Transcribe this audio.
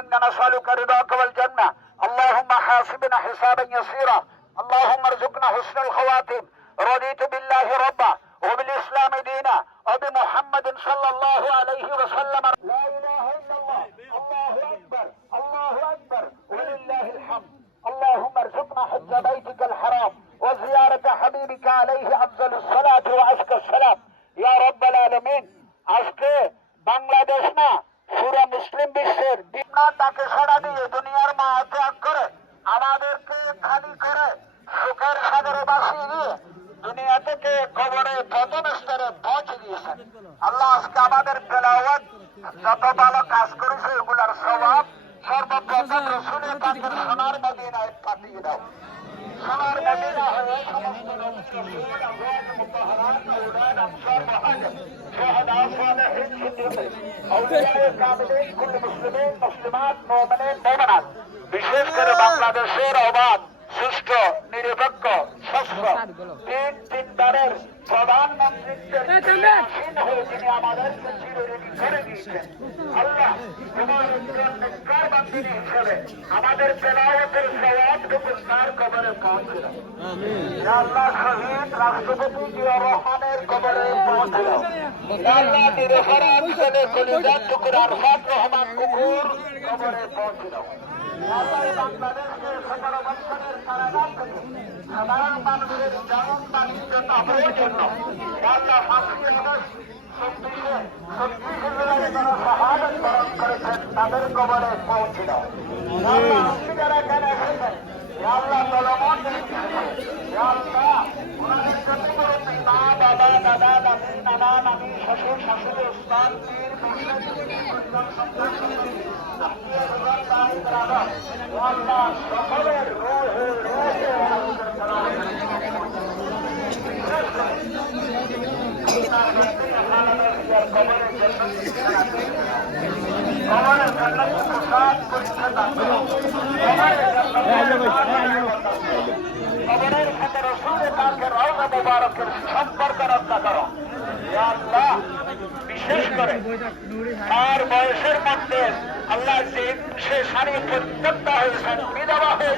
إنا نسألك رضاك والجنة. اللهم حاسبنا حسابا يسيرا. اللهم ارزقنا حسن الخواتم. رضيت بالله ربا وبالإسلام دينا وبمحمد صلى الله عليه وسلم. لا إله إلا الله. الله أكبر الله أكبر ولله الحمد. اللهم ارزقنا حج بيتك الحرام وزيارة حبيبك عليه أفضل الصلاة وأزكى السلام يا رب العالمين. আজকে বাংলাদেশ না পুরো মুসলিম বিশ্বের তাকে সাড়া দিয়ে দুনিয়ার মা ত্যাগ করে আমাদেরকে খালি করে সুখের সাগরে বাসিয়ে দিয়ে দুনিয়া থেকে কবরে প্রথম স্তরে পৌঁছে দিয়েছেন। আল্লাহ আজকে আমাদের তেলাওয়াত যত ভালো কাজ করেছে এগুলার সওয়াব সর্বপ্রথম রসুলের পাকের সোনার মদিনায় পাঠিয়ে দাও। সোনার মদিনা হয়ে সমস্ত নবী রাসূল আজওয়াজ মুতাহহারাত আওলাদ আনসার মুহাজির শুহাদা সালেহিন সিদ্দিকিন আউলিয়ায়ে কামিলিন কুল মুসলিমিন মুসলিমাত মুমিনিন মুমিনাত, বিশেষ করে বাংলাদেশের অবাধ সুষ্ঠ নিরপেক্ষ স্বচ্ছ তিনবারের প্রধানমন্ত্রীদের আসীন হয়ে তিনি আমাদেরকে চিরঋণী করে দিয়েছেন। আল্লাহ তোমার একজন নেককার বান্দিনী হিসেবে আমাদের তেলাওয়াতের সওয়াবটুকু তার কবরে পৌঁছে দাও। ইয়া আল্লাহ শহীদ রাষ্ট্রপতি জিয়াউর রহমানের কবরে পৌঁছে দাও। ইয়া আল্লাহ নিরপরাধ ছেলে কলিজার টুকরা আরফাত রহমান কুকুর কবরে পৌঁছে দাও। আল্লাহ বাংলাদেশকে 17 বছরের কারাগার থেকে সাধারণ মানুষের জীবন বাঁচিয়ে জন্য আমাদের জন্য আল্লাহ ফাঁসির আদেশ 26 জুলাই যারা শাহাদাত বরণ করেছেন তাদের কবরে পৌঁছে দাও। আল্লাহ যারা এখানে এসেছেন আল্লাহ তলমন আল্লাহ ওনাদের যত বড় মা বাবা দাদা দাদি নানা নানি শ্বশুর শাশুড়ি ওস্তাদ পীর আল্লাহ সকলের রূহে কবরের জান্নাত প্রসাদ পরীক্ষা দান করো। কবরের সাথে রসুলের পাকের রওজা মুবারকের সম্পর্ক রক্ষা করো। ইয়া আল্লাহ বিশেষ করে তার বয়সের মধ্যে আল্লাহ যে সে শারীরিক পরিত্যক্ত হয়েছেন বিধবা হয়ে